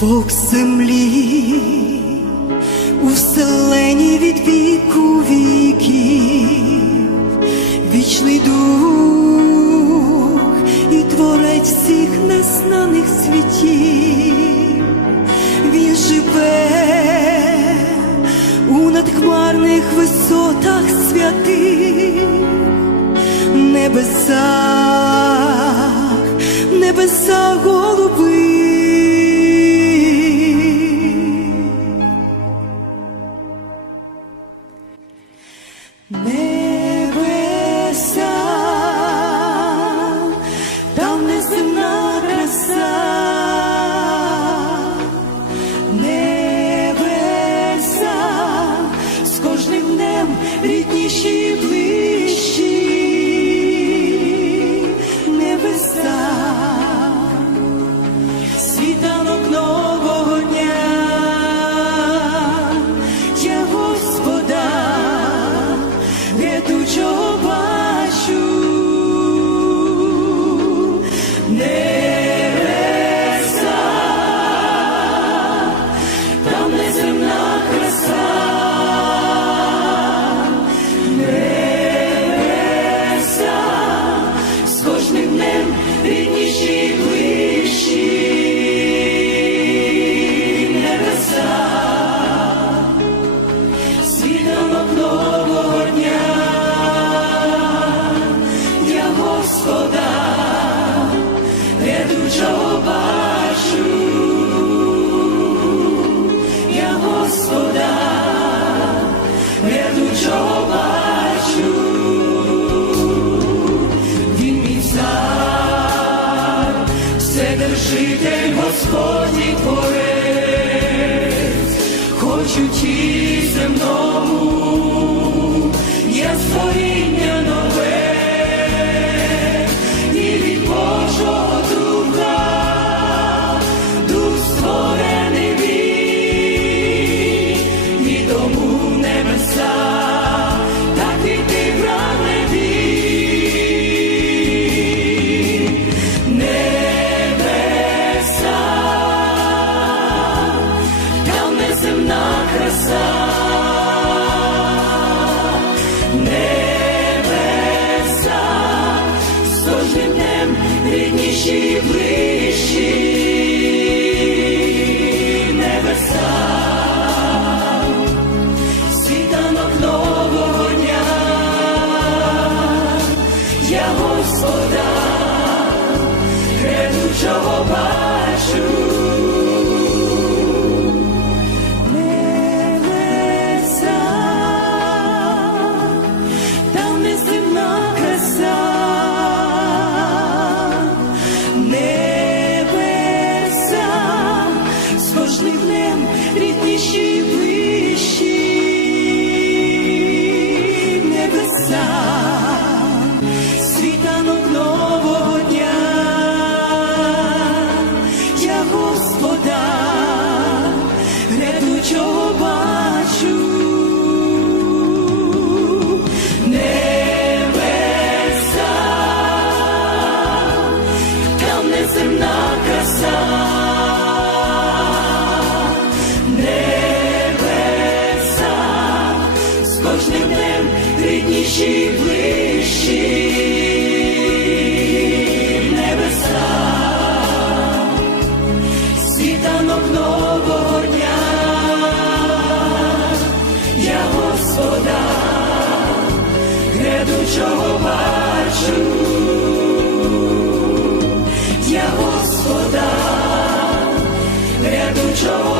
Бог землі у вселенні від віку віків, вічний дух і творець всіх незнаних світів, він живе у надхмарних висотах святих, небесах, небесах. житель Господній творець, хочучи. name. чого бачу, я Господа, рятучого.